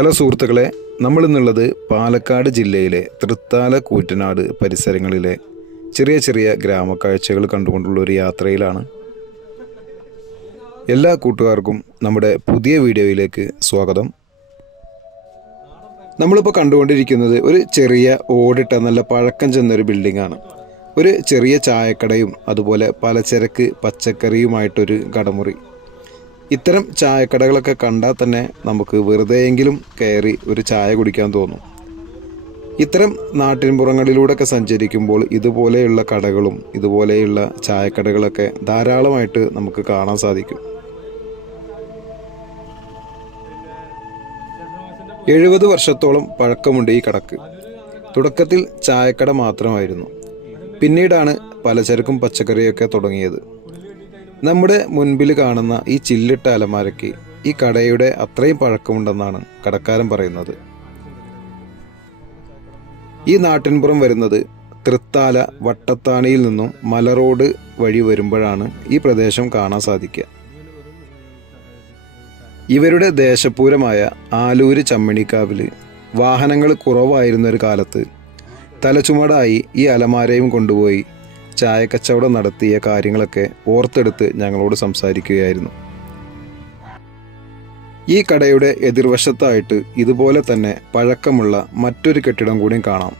Hello സുഹൃത്തുക്കളെ നമ്മൾ ഇന്നുള്ളത് പാലക്കാട് ജില്ലയിലെ തൃത്താല കൂറ്റനാട് പരിസരങ്ങളിലെ ചെറിയ ചെറിയ ഗ്രാമക്കാഴ്ചകൾ കണ്ടുകൊണ്ടുള്ള ഒരു യാത്രയിലാണ്. എല്ലാ കൂട്ടുകാർക്കും നമ്മുടെ പുതിയ വീഡിയോയിലേക്ക് സ്വാഗതം. നമ്മളിപ്പോൾ കണ്ടുകൊണ്ടിരിക്കുന്നത് ഒരു ചെറിയ ഓടിട്ട നല്ല പഴക്കം ചെന്നൊരു ബിൽഡിംഗാണ് ഒരു ചെറിയ ചായക്കടയും അതുപോലെ പലചരക്ക് പച്ചക്കറിയുമായിട്ടൊരു കടമുറി. ഇത്തരം ചായക്കടകളൊക്കെ കണ്ടാൽ തന്നെ നമുക്ക് വെറുതെയെങ്കിലും കയറി ഒരു ചായ കുടിക്കാൻ തോന്നും. ഇത്തരം നാട്ടിൻപുറങ്ങളിലൂടെയൊക്കെ സഞ്ചരിക്കുമ്പോൾ ഇതുപോലെയുള്ള കടകളും ഇതുപോലെയുള്ള ചായക്കടകളൊക്കെ ധാരാളമായിട്ട് നമുക്ക് കാണാൻ സാധിക്കും. എഴുപത് വർഷത്തോളം പഴക്കമുണ്ട് ഈ കടക്ക്. തുടക്കത്തിൽ ചായക്കട മാത്രമായിരുന്നു. പിന്നീടാണ് പലചരക്കും പച്ചക്കറിയൊക്കെ തുടങ്ങിയത്. നമ്മുടെ മുൻപിൽ കാണുന്ന ഈ ചില്ലിട്ട അലമാരയ്ക്ക് ഈ കടയുടെ അത്രയും പഴക്കമുണ്ടെന്നാണ് കടക്കാരൻ പറയുന്നത്. ഈ നാട്ടിൻപുറം വരുന്നത് തൃത്താല വട്ടത്താണിയിൽ നിന്നും മലറോഡ് വഴി വരുമ്പോഴാണ് ഈ പ്രദേശം കാണാൻ സാധിക്കുക. ഇവരുടെ ദേശപൂരമായ ആലൂര് ചമ്മണിക്കാവിൽ വാഹനങ്ങൾ കുറവായിരുന്ന ഒരു കാലത്ത് തലച്ചുമടായി ഈ അലമാരയും കൊണ്ടുപോയി ചായക്കച്ചവടം നടത്തിയ കാര്യങ്ങളൊക്കെ ഓർത്തെടുത്ത് ഞങ്ങളോട് സംസാരിക്കുകയായിരുന്നു. ഈ കടയുടെ എതിർവശത്തായിട്ട് ഇതുപോലെ തന്നെ പഴക്കമുള്ള മറ്റൊരു കെട്ടിടം കൂടിയും കാണാം.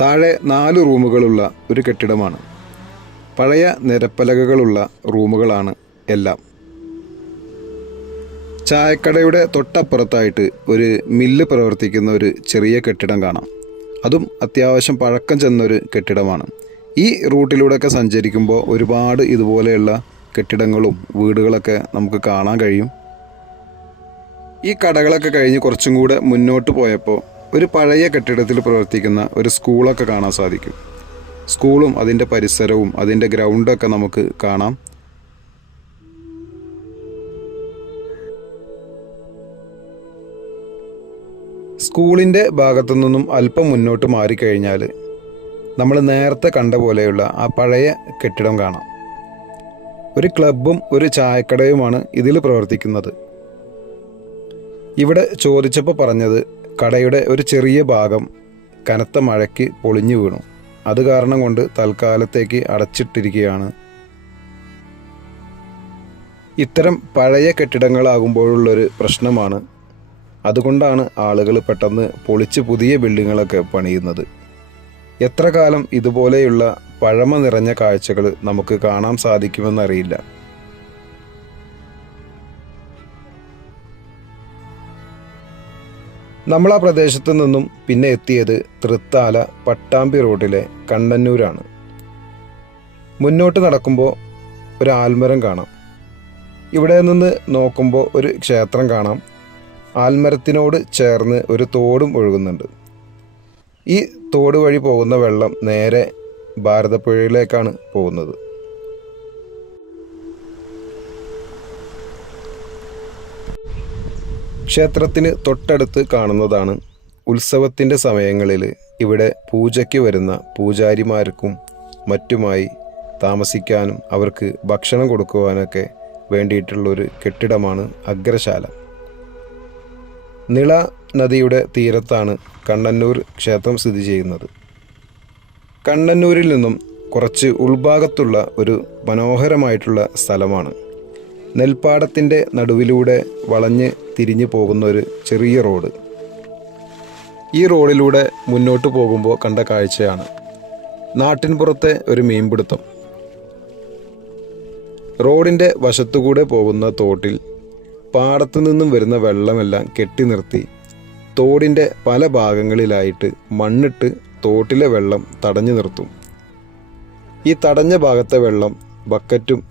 താഴെ നാല് റൂമുകളുള്ള ഒരു കെട്ടിടമാണ്. പഴയ നിരപ്പലകകളുള്ള റൂമുകളാണ് എല്ലാം. ചായക്കടയുടെ തൊട്ടപ്പുറത്തായിട്ട് ഒരു മില്ല് പ്രവർത്തിക്കുന്ന ഒരു ചെറിയ കെട്ടിടം കാണാം. അതും അത്യാവശ്യം പഴക്കം ചെന്നൊരു കെട്ടിടമാണ്. ഈ റൂട്ടിലൂടെയൊക്കെ സഞ്ചരിക്കുമ്പോൾ ഒരുപാട് ഇതുപോലെയുള്ള കെട്ടിടങ്ങളും വീടുകളൊക്കെ നമുക്ക് കാണാൻ കഴിയും. ഈ കടകളൊക്കെ കഴിഞ്ഞ് കുറച്ചും കൂടെ മുന്നോട്ട് പോയപ്പോൾ ഒരു പഴയ കെട്ടിടത്തിൽ പ്രവർത്തിക്കുന്ന ഒരു സ്കൂളൊക്കെ കാണാൻ സാധിക്കും. സ്കൂളും അതിന്റെ പരിസരവും അതിന്റെ ഗ്രൗണ്ടൊക്കെ നമുക്ക് കാണാം. സ്കൂളിന്റെ ഭാഗത്തു നിന്നും അല്പം മുന്നോട്ട് മാറിക്കഴിഞ്ഞാൽ നമ്മൾ നേരത്തെ കണ്ട പോലെയുള്ള ആ പഴയ കെട്ടിടം കാണാം. ഒരു ക്ലബും ഒരു ചായക്കടയുമാണ് ഇതിൽ പ്രവർത്തിക്കുന്നത്. ഇവിടെ ചോദിച്ചപ്പോൾ പറഞ്ഞത് കടയുടെ ഒരു ചെറിയ ഭാഗം കനത്ത മഴയ്ക്ക് പൊളിഞ്ഞു വീണു. അത് കാരണം കൊണ്ട് തൽക്കാലത്തേക്ക് അടച്ചിട്ടിരിക്കുകയാണ്. ഇത്തരം പഴയ കെട്ടിടങ്ങളാകുമ്പോഴുള്ളൊരു പ്രശ്നമാണ്. അതുകൊണ്ടാണ് ആളുകൾ പെട്ടെന്ന് പൊളിച്ച് പുതിയ ബിൽഡിങ്ങുകളൊക്കെ പണിയുന്നത്. എത്ര കാലം ഇതുപോലെയുള്ള പഴമ നിറഞ്ഞ കാഴ്ചകൾ നമുക്ക് കാണാൻ സാധിക്കുമെന്നറിയില്ല. നമ്മൾ ആ പ്രദേശത്തു നിന്നും പിന്നെ എത്തിയത് തൃത്താല പട്ടാമ്പി റോഡിലെ കണ്ണന്നൂരാണ്. മുന്നോട്ട് നടക്കുമ്പോൾ ഒരു ആൽമരം കാണാം. ഇവിടെ നിന്ന് നോക്കുമ്പോൾ ഒരു ക്ഷേത്രം കാണാം. ആൽമരത്തിനോട് ചേർന്ന് ഒരു തോടും ഒഴുകുന്നുണ്ട്. ഈ തോട് വഴി പോകുന്ന വെള്ളം നേരെ ഭാരതപ്പുഴയിലേക്കാണ് പോകുന്നത്. ക്ഷേത്രത്തിന് തൊട്ടടുത്ത് കാണുന്നതാണ് ഉത്സവത്തിന്റെ സമയങ്ങളിൽ ഇവിടെ പൂജയ്ക്ക് വരുന്ന പൂജാരിമാർക്കും മറ്റുമായി താമസിക്കാനും അവർക്ക് ഭക്ഷണം കൊടുക്കുവാനൊക്കെ വേണ്ടിയിട്ടുള്ളൊരു കെട്ടിടമാണ് അഗ്രശാല. നിള നദിയുടെ തീരത്താണ് കണ്ണന്നൂർ ക്ഷേത്രം സ്ഥിതി ചെയ്യുന്നത്. കണ്ണന്നൂരിൽ നിന്നും കുറച്ച് ഉൾഭാഗത്തുള്ള ഒരു മനോഹരമായിട്ടുള്ള സ്ഥലമാണ്. നെൽപ്പാടത്തിന്റെ നടുവിലൂടെ വളഞ്ഞ് തിരിഞ്ഞു പോകുന്ന ഒരു ചെറിയ റോഡ്. ഈ റോഡിലൂടെ മുന്നോട്ട് പോകുമ്പോൾ കണ്ട കാഴ്ചയാണ് നാട്ടിൻപുറത്തെ ഒരു മീൻപിടുത്തം. റോഡിന്റെ വശത്തുകൂടെ പോകുന്ന തോട്ടിൽ പാടത്തു നിന്നും വരുന്ന വെള്ളമെല്ലാം കെട്ടി നിർത്തി തോടിന്റെ പല ഭാഗങ്ങളിലായിട്ട് മണ്ണിട്ട് തോട്ടിലെ വെള്ളം തടഞ്ഞു നിർത്തും. ഈ തടഞ്ഞ ഭാഗത്തെ വെള്ളം ബക്കറ്റും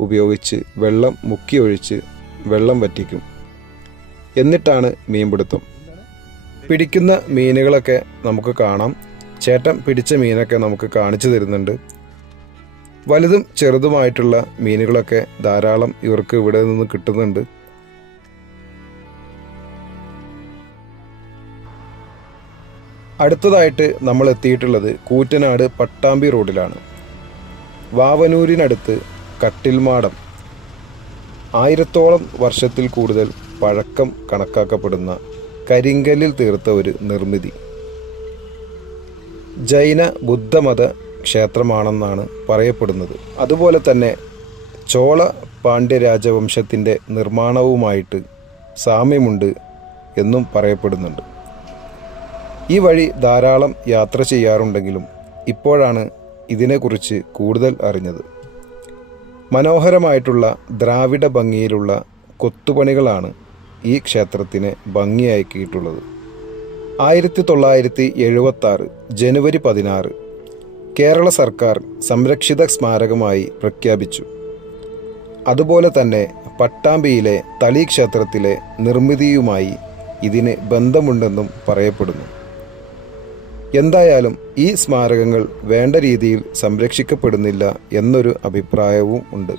ഉപയോഗിച്ച് വെള്ളം മുക്കി ഒഴിച്ച് വെള്ളം വറ്റിക്കും. എന്നിട്ടാണ് മീൻപിടുത്തം. പിടിക്കുന്ന മീനുകളൊക്കെ നമുക്ക് കാണാം. ചേട്ടൻ പിടിച്ച മീനൊക്കെ നമുക്ക് കാണിച്ചു തരുന്നുണ്ട്. വലുതും ചെറുതുമായിട്ടുള്ള മീനുകളൊക്കെ ധാരാളം ഇവർക്ക് ഇവിടെ നിന്ന് കിട്ടുന്നുണ്ട്. അടുത്തതായിട്ട് നമ്മൾ എത്തിയിട്ടുള്ളത് കൂറ്റനാട് പട്ടാമ്പി റോഡിലാണ്. വാവനൂരിനടുത്ത് കട്ടിൽമാടം. ആയിരത്തോളം വർഷത്തിൽ കൂടുതൽ പഴക്കം കണക്കാക്കപ്പെടുന്ന കരിങ്കല്ലിൽ തീർത്ത ഒരു നിർമ്മിതി. ജൈന ബുദ്ധമത ക്ഷേത്രമാണെന്നാണ് പറയപ്പെടുന്നത്. അതുപോലെ തന്നെ ചോള പാണ്ഡ്യ രാജവംശത്തിന്റെ നിർമ്മാണവുമായിട്ട് സാമ്യമുണ്ട് എന്നും പറയപ്പെടുന്നുണ്ട്. ഈ വഴി ധാരാളം യാത്ര ചെയ്യാറുണ്ടെങ്കിലും ഇപ്പോഴാണ് ഇതിനെക്കുറിച്ച് കൂടുതൽ അറിഞ്ഞത്. മനോഹരമായിട്ടുള്ള ദ്രാവിഡ ഭംഗിയിലുള്ള കൊത്തുപണികളാണ് ഈ ക്ഷേത്രത്തിന് ഭംഗിയാക്കിയിട്ടുള്ളത്. ആയിരത്തി തൊള്ളായിരത്തി എഴുപത്തി ആറ് ജനുവരി പതിനാറ് കേരള സർക്കാർ സംരക്ഷിത സ്മാരകമായി പ്രഖ്യാപിച്ചു. അതുപോലെ തന്നെ പട്ടാമ്പിയിലെ തളി ക്ഷേത്രത്തിലെ നിർമ്മിതിയുമായി ഇതിന് ബന്ധമുണ്ടെന്നും പറയപ്പെടുന്നു. എന്തായാലും ഈ സ്മാരകങ്ങൾ വേണ്ട രീതിയിൽ സംരക്ഷിക്കപ്പെടുന്നില്ല എന്നൊരു അഭിപ്രായവും ഉണ്ട്.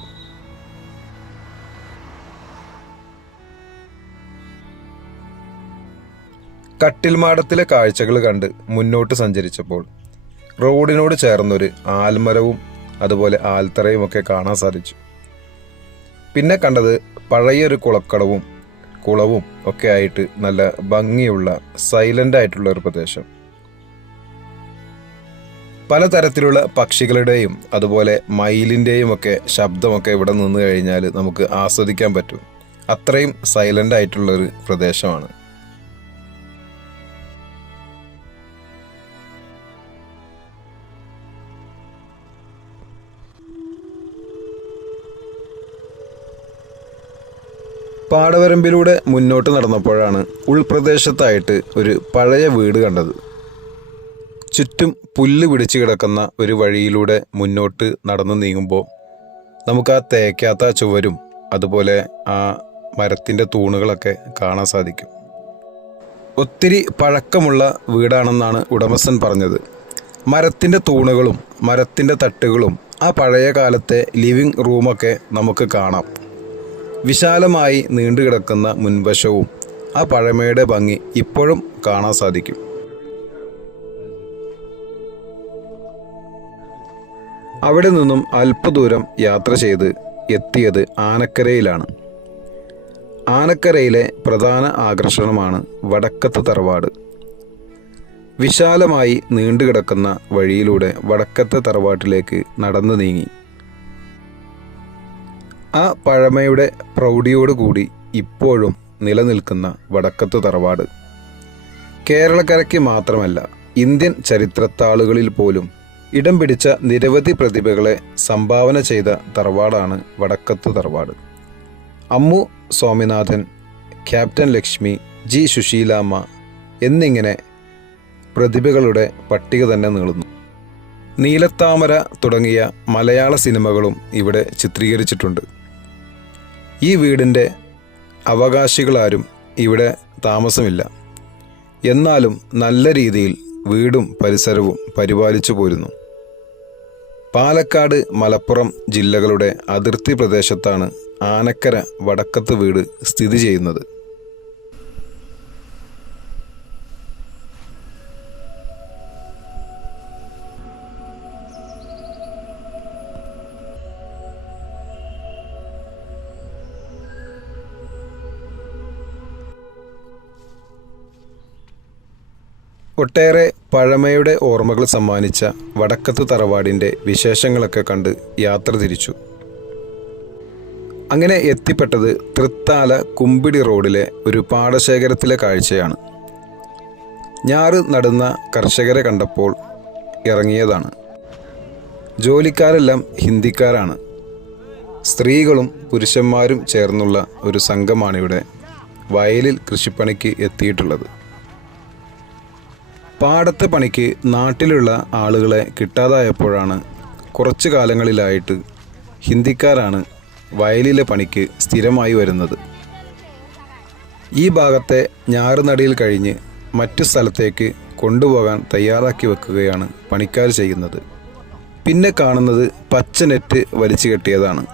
കട്ടിൽമാടത്തിലെ കാഴ്ചകൾ കണ്ട് മുന്നോട്ട് സഞ്ചരിച്ചപ്പോൾ റോഡിനോട് ചേർന്നൊരു ആൽമരവും അതുപോലെ ആൽത്തറയും ഒക്കെ കാണാൻ സാധിച്ചു. പിന്നെ കണ്ടത് പഴയൊരു കുളക്കടവും കുളവും ഒക്കെ ആയിട്ട് നല്ല ഭംഗിയുള്ള സൈലന്റ് ആയിട്ടുള്ള ഒരു പ്രദേശം. പലതരത്തിലുള്ള പക്ഷികളുടെയും അതുപോലെ മയിലിന്റെയും ഒക്കെ ശബ്ദമൊക്കെ ഇവിടെ നിന്ന് കഴിഞ്ഞാൽ നമുക്ക് ആസ്വദിക്കാൻ പറ്റും. അത്രയും സൈലന്റ് ആയിട്ടുള്ളൊരു പ്രദേശമാണ്. പാടവരമ്പിലൂടെ മുന്നോട്ട് നടന്നപ്പോഴാണ് ഉൾപ്രദേശത്തായിട്ട് ഒരു പഴയ വീട് കണ്ടത്. ചുറ്റും പുല്ല് പിടിച്ചു കിടക്കുന്ന ഒരു വഴിയിലൂടെ മുന്നോട്ട് നടന്നു നീങ്ങുമ്പോൾ നമുക്ക് ആ തേക്കാത്ത ചുവരും അതുപോലെ ആ മരത്തിന്റെ തൂണുകളൊക്കെ കാണാൻ സാധിക്കും. ഒത്തിരി പഴക്കമുള്ള വീടാണെന്നാണ് ഉടമസ്ഥൻ പറഞ്ഞത്. മരത്തിന്റെ തൂണുകളും മരത്തിന്റെ തട്ടുകളും ആ പഴയ കാലത്തെ ലിവിങ് റൂമൊക്കെ നമുക്ക് കാണാം. വിശാലമായി നീണ്ടുകിടക്കുന്ന മുൻവശവും ആ പഴമയുടെ ഭംഗി ഇപ്പോഴും കാണാൻ സാധിക്കും. അവിടെ നിന്നും അല്പദൂരം യാത്ര ചെയ്ത് എത്തിയത് ആനക്കരയിലാണ്. ആനക്കരയിലെ പ്രധാന ആകർഷണമാണ് വടക്കത്ത് തറവാട്. വിശാലമായി നീണ്ടുകിടക്കുന്ന വഴിയിലൂടെ വടക്കത്തെ തറവാട്ടിലേക്ക് നടന്നു നീങ്ങി. ആ പഴമയുടെ പ്രൗഢിയോടുകൂടി ഇപ്പോഴും നിലനിൽക്കുന്ന വടക്കത്ത് തറവാട്. കേരളക്കരയ്ക്ക് മാത്രമല്ല ഇന്ത്യൻ ചരിത്രത്താളുകളിൽ പോലും ഇടം പിടിച്ച നിരവധി പ്രതിഭകളെ സംഭാവന ചെയ്ത തറവാടാണ് വടക്കത്ത് തറവാട്. അമ്മു സ്വാമിനാഥൻ ക്യാപ്റ്റൻ ലക്ഷ്മി ജി സുശീലാമ്മ എന്നിങ്ങനെ പ്രതിഭകളുടെ പട്ടിക തന്നെ നീളുന്നു. നീലത്താമര തുടങ്ങിയ മലയാള സിനിമകളും ഇവിടെ ചിത്രീകരിച്ചിട്ടുണ്ട്. ഈ വീടിന്റെ അവകാശികളാരും ഇവിടെ താമസമില്ല. എന്നാലും നല്ല രീതിയിൽ വീടും പരിസരവും പരിപാലിച്ചു പോരുന്നു. പാലക്കാട് മലപ്പുറം ജില്ലകളുടെ അതിർത്തി പ്രദേശത്താണ് ആനക്കര വടക്കത്ത് വീട് സ്ഥിതി ചെയ്യുന്നത്. ഒട്ടേറെ പഴമയുടെ ഓർമ്മകൾ സമ്മാനിച്ച വടക്കത്ത് തറവാടിന്റെ വിശേഷങ്ങളൊക്കെ കണ്ട് യാത്ര തിരിച്ചു. അങ്ങനെ എത്തിപ്പെട്ടത് തൃത്താല കുമ്പിടി റോഡിലെ ഒരു പാടശേഖരത്തിലെ കാഴ്ചയാണ്. ഞാറ് നടുന്ന കർഷകരെ കണ്ടപ്പോൾ ഇറങ്ങിയതാണ്. ജോലിക്കാരെല്ലാം ഹിന്ദിക്കാരാണ്. സ്ത്രീകളും പുരുഷന്മാരും ചേർന്നുള്ള ഒരു സംഘമാണിവിടെ വയലിൽ കൃഷിപ്പണിക്ക് എത്തിയിട്ടുള്ളത്. പാടത്തെ പണിക്ക് നാട്ടിലുള്ള ആളുകളെ കിട്ടാതായപ്പോഴാണ് കുറച്ചു കാലങ്ങളിലായിട്ട് ഹിന്ദിക്കാരാണ് വയലിലെ പണിക്ക് സ്ഥിരമായി വരുന്നത്. ഈ ഭാഗത്തെ ഞാറുനടിയിൽ കഴിഞ്ഞ് മറ്റു സ്ഥലത്തേക്ക് കൊണ്ടുപോകാൻ തയ്യാറാക്കി വെക്കുകയാണ് പണിക്കാർ ചെയ്യുന്നത്. പിന്നെ കാണുന്നത് പച്ച നെറ്റ് വലിച്ചു കെട്ടിയതാണ്.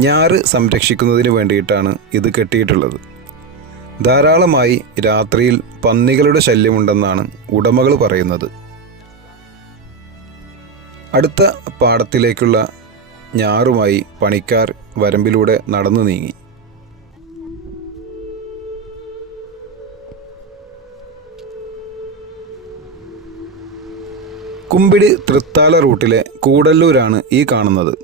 ഞാറ് സംരക്ഷിക്കുന്നതിന് വേണ്ടിയിട്ടാണ് ഇത് കെട്ടിയിട്ടുള്ളത്. ധാരാളമായി രാത്രിയിൽ പന്നികളുടെ ശല്യമുണ്ടെന്നാണ് ഉടമകൾ പറയുന്നത്. അടുത്ത പാടത്തിലേക്കുള്ള ഞാറുമായി പണിക്കാർ വരമ്പിലൂടെ നടന്നു നീങ്ങി. കുമ്പിടി തൃത്താല റൂട്ടിലെ കൂടല്ലൂരാണ് ഈ കാണുന്നത്.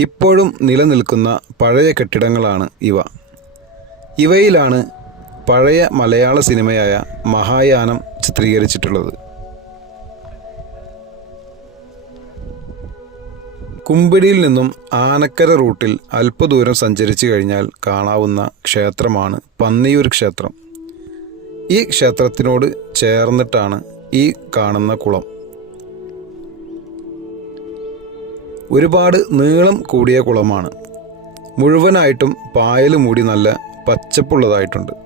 ഇപ്പോഴും നിലനിൽക്കുന്ന പഴയ കെട്ടിടങ്ങളാണ് ഇവ. ഇവയിലാണ് പഴയ മലയാള സിനിമയായ മഹായാനം ചിത്രീകരിച്ചിട്ടുള്ളത്. കുമ്പിടിയിൽ നിന്നും ആനക്കര റൂട്ടിൽ അല്പദൂരം സഞ്ചരിച്ചു കഴിഞ്ഞാൽ കാണാവുന്ന ക്ഷേത്രമാണ് പന്നിയൂർ ക്ഷേത്രം. ഈ ക്ഷേത്രത്തിനോട് ചേർന്നിട്ടാണ് ഈ കാണുന്ന കുളം. ഒരുപാട് നീളം കൂടിയ കുളമാണ്. മുഴുവനായിട്ടും പായൽ മൂടി നല്ല പച്ചപ്പുള്ളതായിട്ടുണ്ട്.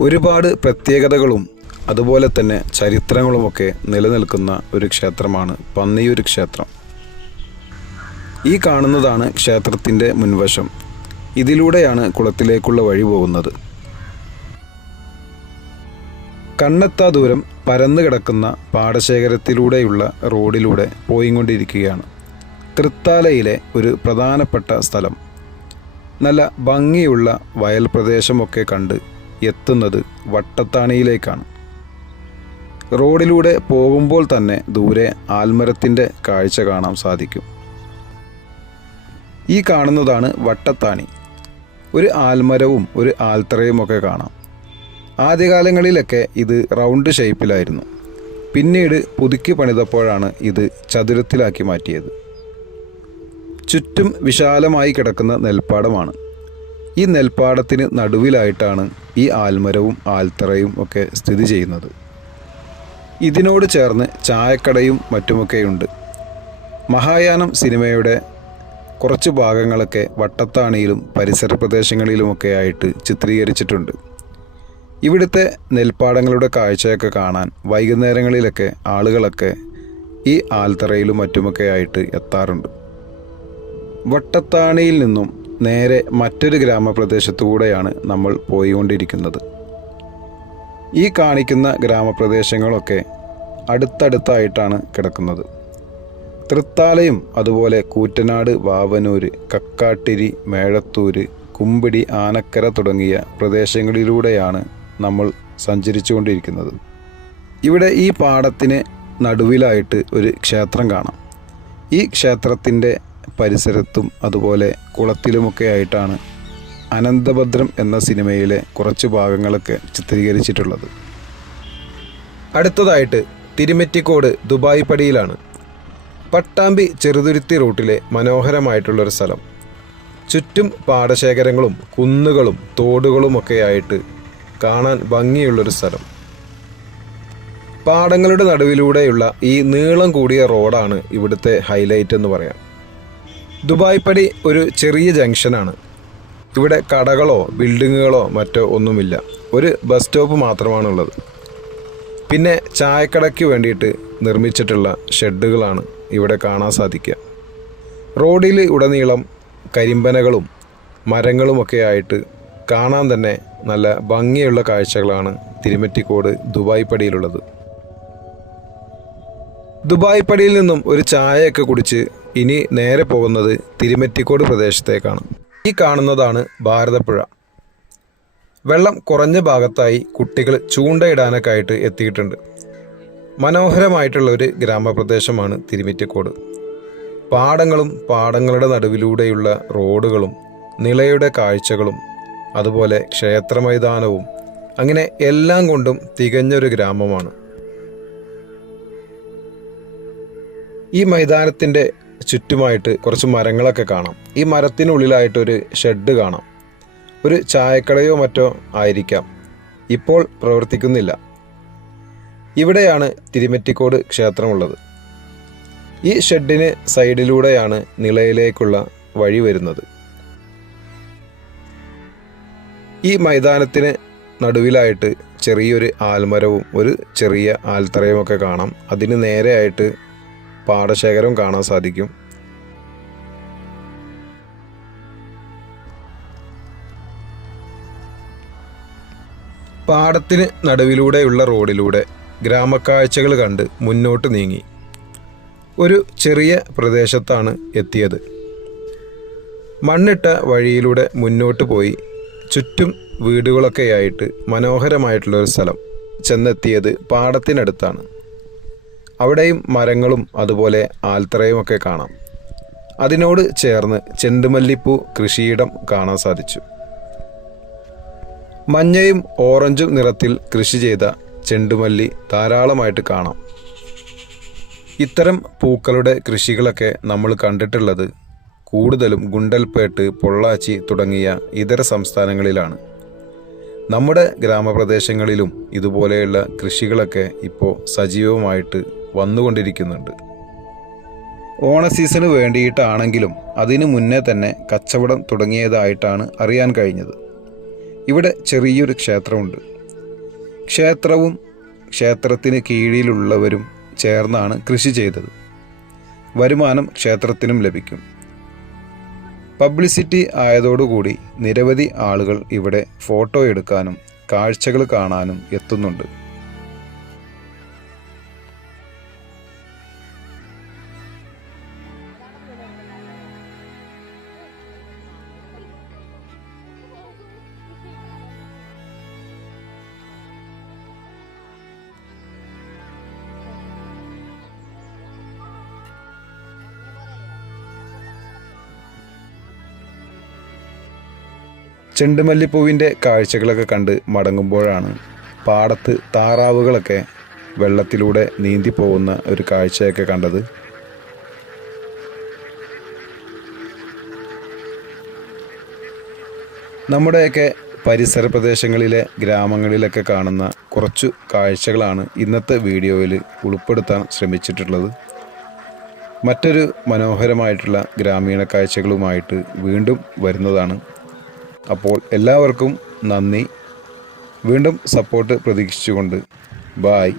ഒരുപാട് പ്രത്യേകതകളും അതുപോലെ തന്നെ ചരിത്രങ്ങളുമൊക്കെ നിലനിൽക്കുന്ന ഒരു ക്ഷേത്രമാണ് പന്നിയൂർ ക്ഷേത്രം. ഈ കാണുന്നതാണ് ക്ഷേത്രത്തിന്റെ മുൻവശം. ഇതിലൂടെയാണ് കുളത്തിലേക്കുള്ള വഴി പോകുന്നത്. കണ്ണെത്താ ദൂരം പരന്നു കിടക്കുന്ന പാടശേഖരത്തിലൂടെയുള്ള റോഡിലൂടെ പോയിക്കൊണ്ടിരിക്കുകയാണ്. തൃത്താലയിലെ ഒരു പ്രധാനപ്പെട്ട സ്ഥലം. നല്ല ഭംഗിയുള്ള വയൽ പ്രദേശമൊക്കെ കണ്ട് എത്തുന്നത് വട്ടത്താണിയിലേക്കാണ്. റോഡിലൂടെ പോകുമ്പോൾ തന്നെ ദൂരെ ആൽമരത്തിന്റെ കാഴ്ച കാണാൻ സാധിക്കും. ഈ കാണുന്നതാണ് വട്ടത്താണി. ഒരു ആൽമരവും ഒരു ആൽത്തറയും ഒക്കെ കാണാം. ആദ്യകാലങ്ങളിലൊക്കെ ഇത് റൗണ്ട് ഷേപ്പിലായിരുന്നു. പിന്നീട് പുതുക്കി പണിതപ്പോഴാണ് ഇത് ചതുരത്തിലാക്കി മാറ്റിയത്. ചുറ്റും വിശാലമായി കിടക്കുന്ന നെൽപ്പാടമാണ്. ഈ നെൽപ്പാടത്തിന് നടുവിലായിട്ടാണ് ഈ ആൽമരവും ആൽത്തറയും ഒക്കെ സ്ഥിതി ചെയ്യുന്നത്. ഇതിനോട് ചേർന്ന് ചായക്കടയും മറ്റുമൊക്കെയുണ്ട്. മഹായാനം സിനിമയുടെ കുറച്ച് ഭാഗങ്ങളൊക്കെ വട്ടത്താണിയിലും പരിസര പ്രദേശങ്ങളിലുമൊക്കെ ആയിട്ട് ചിത്രീകരിച്ചിട്ടുണ്ട്. ഇവിടുത്തെ നെൽപ്പാടങ്ങളുടെ കാഴ്ചയൊക്കെ കാണാൻ വൈകുന്നേരങ്ങളിലൊക്കെ ആളുകളൊക്കെ ഈ ആൽത്തറയിലും മറ്റുമൊക്കെ ആയിട്ട് എത്താറുണ്ട്. വട്ടത്താണിയിൽ നിന്നും നേരെ മറ്റൊരു ഗ്രാമപ്രദേശത്തുകൂടെയാണ് നമ്മൾ പോയിക്കൊണ്ടിരിക്കുന്നത്. ഈ കാണിക്കുന്ന ഗ്രാമപ്രദേശങ്ങളൊക്കെ അടുത്തടുത്തായിട്ടാണ് കിടക്കുന്നത്. തൃത്താലയും അതുപോലെ കൂറ്റനാട് വാവനൂര് കക്കാട്ടിരി മേഴത്തൂര് കുമ്പിടി ആനക്കര തുടങ്ങിയ പ്രദേശങ്ങളിലൂടെയാണ് നമ്മൾ സഞ്ചരിച്ചുകൊണ്ടിരിക്കുന്നത്. ഇവിടെ ഈ പാടത്തിന് നടുവിലായിട്ട് ഒരു ക്ഷേത്രം കാണാം. ഈ ക്ഷേത്രത്തിന്റെ പരിസരത്തും അതുപോലെ കുളത്തിലുമൊക്കെ ആയിട്ടാണ് അനന്തഭദ്രം എന്ന സിനിമയിലെ കുറച്ച് ഭാഗങ്ങളൊക്കെ ചിത്രീകരിച്ചിട്ടുള്ളത്. അടുത്തതായിട്ട് തിരുമെറ്റിക്കോട് ദുബായ് പടിയിലാണ്. പട്ടാമ്പി ചെറുതുരുത്തി റൂട്ടിലെ മനോഹരമായിട്ടുള്ളൊരു സ്ഥലം. ചുറ്റും പാടശേഖരങ്ങളും കുന്നുകളും തോടുകളുമൊക്കെയായിട്ട് കാണാൻ ഭംഗിയുള്ളൊരു സ്ഥലം. പാടങ്ങളുടെ നടുവിലൂടെയുള്ള ഈ നീളം കൂടിയ റോഡാണ് ഇവിടുത്തെ ഹൈലൈറ്റ് എന്ന് പറയാം. ദുബായ് പടി ഒരു ചെറിയ ജംഗ്ഷനാണ്. ഇവിടെ കടകളോ ബിൽഡിങ്ങുകളോ മറ്റോ ഒന്നുമില്ല. ഒരു ബസ് സ്റ്റോപ്പ് മാത്രമാണുള്ളത്. പിന്നെ ചായക്കടയ്ക്ക് വേണ്ടിയിട്ട് നിർമ്മിച്ചിട്ടുള്ള ഷെഡുകളാണ് ഇവിടെ കാണാൻ സാധിക്കുക. റോഡിൽ ഉടനീളം കരിമ്പനകളും മരങ്ങളുമൊക്കെ ആയിട്ട് കാണാൻ തന്നെ നല്ല ഭംഗിയുള്ള കാഴ്ചകളാണ് തിരുമറ്റിക്കോട് ദുബായ് പടിയിലുള്ളത് ദുബായ് പടിയിൽ നിന്നും ഒരു ചായയൊക്കെ കുടിച്ച് ഇനി നേരെ പോകുന്നത് തിരുമറ്റിക്കോട് പ്രദേശത്തേക്കാണ്. ഈ കാണുന്നതാണ് ഭാരതപ്പുഴ. വെള്ളം കുറഞ്ഞ ഭാഗത്തായി കുട്ടികൾ ചൂണ്ടയിടാനൊക്കെ ആയിട്ട് എത്തിയിട്ടുണ്ട്. മനോഹരമായിട്ടുള്ള ഒരു ഗ്രാമപ്രദേശമാണ് തിരുമിറ്റക്കോട്. പാടങ്ങളും പാടങ്ങളുടെ നടുവിലൂടെയുള്ള റോഡുകളും നിളയുടെ കാഴ്ചകളും അതുപോലെ ക്ഷേത്ര മൈതാനവും അങ്ങനെ എല്ലാം കൊണ്ടും തികഞ്ഞൊരു ഗ്രാമമാണ്. ഈ മൈതാനത്തിന്റെ ചുറ്റുമായിട്ട് കുറച്ച് മരങ്ങളൊക്കെ കാണാം. ഈ മരത്തിനുള്ളിലായിട്ടൊരു ഷെഡ് കാണാം. ഒരു ചായക്കടയോ മറ്റോ ആയിരിക്കാം. ഇപ്പോൾ പ്രവർത്തിക്കുന്നില്ല. ഇവിടെയാണ് തിരുമെറ്റിക്കോട് ക്ഷേത്രമുള്ളത്. ഈ ഷെഡിന് സൈഡിലൂടെയാണ് നിളയിലേക്കുള്ള വഴി വരുന്നത്. ഈ മൈതാനത്തിന് നടുവിലായിട്ട് ചെറിയൊരു ആൽമരവും ഒരു ചെറിയ ആൽത്തറയുമൊക്കെ കാണാം. അതിന് നേരെയായിട്ട് പാടശേഖരം കാണാൻ സാധിക്കും. പാടത്തിന് നടുവിലൂടെയുള്ള റോഡിലൂടെ ഗ്രാമക്കാഴ്ചകൾ കണ്ട് മുന്നോട്ട് നീങ്ങി. ഒരു ചെറിയ പ്രദേശത്താണ് എത്തിയത്. മണ്ണിട്ട വഴിയിലൂടെ മുന്നോട്ട് പോയി ചുറ്റും വീടുകളൊക്കെയായിട്ട് മനോഹരമായിട്ടുള്ളൊരു സ്ഥലം. ചെന്നെത്തിയത് പാടത്തിനടുത്താണ്. അവിടെയും മരങ്ങളും അതുപോലെ ആൽത്തറയുമൊക്കെ കാണാം. അതിനോട് ചേർന്ന് ചെണ്ടുമല്ലിപ്പൂ കൃഷിയിടം കാണാൻ സാധിച്ചു. മഞ്ഞയും ഓറഞ്ചും നിറത്തിൽ കൃഷി ചെയ്ത ചെണ്ടുമല്ലി ധാരാളമായിട്ട് കാണാം. ഇത്തരം പൂക്കളുടെ കൃഷികളൊക്കെ നമ്മൾ കണ്ടിട്ടുള്ളത് കൂടുതലും ഗുണ്ടൽപേട്ട് പൊള്ളാച്ചി തുടങ്ങിയ ഇതര സംസ്ഥാനങ്ങളിലാണ്. നമ്മുടെ ഗ്രാമപ്രദേശങ്ങളിലും ഇതുപോലെയുള്ള കൃഷികളൊക്കെ ഇപ്പോൾ സജീവമായിട്ട് വന്നുകൊണ്ടിരിക്കുന്നുണ്ട്. ഓണ സീസണ് വേണ്ടിയിട്ടാണെങ്കിലും അതിനു മുന്നേ തന്നെ കച്ചവടം തുടങ്ങിയതായിട്ടാണ് അറിയാൻ കഴിഞ്ഞത്. ഇവിടെ ചെറിയൊരു ക്ഷേത്രമുണ്ട്. ക്ഷേത്രവും ക്ഷേത്രത്തിന് കീഴിലുള്ളവരും ചേർന്നാണ് കൃഷി ചെയ്തത്. വരുമാനം ക്ഷേത്രത്തിനും ലഭിക്കും. പബ്ലിസിറ്റി ആയതോടുകൂടി നിരവധി ആളുകൾ ഇവിടെ ഫോട്ടോ എടുക്കാനും കാഴ്ചകൾ കാണാനും എത്തുന്നുണ്ട്. ചെണ്ടുമല്ലിപ്പൂവിന്റെ കാഴ്ചകളൊക്കെ കണ്ട് മടങ്ങുമ്പോഴാണ് പാടത്ത് താറാവുകളൊക്കെ വെള്ളത്തിലൂടെ നീന്തി പോകുന്ന ഒരു കാഴ്ചയൊക്കെ കണ്ടത്. നമ്മുടെയൊക്കെ പരിസര പ്രദേശങ്ങളിലെ ഗ്രാമങ്ങളിലൊക്കെ കാണുന്ന കുറച്ചു കാഴ്ചകളാണ് ഇന്നത്തെ വീഡിയോയിൽ ഉൾപ്പെടുത്താൻ ശ്രമിച്ചിട്ടുള്ളത്. മറ്റൊരു മനോഹരമായിട്ടുള്ള ഗ്രാമീണ കാഴ്ചകളുമായിട്ട് വീണ്ടും വരുന്നതാണ് അപ്പോൾ എല്ലാവർക്കും നന്ദി. വീണ്ടും സപ്പോർട്ട് പ്രതീക്ഷിച്ചുകൊണ്ട്. ബായ്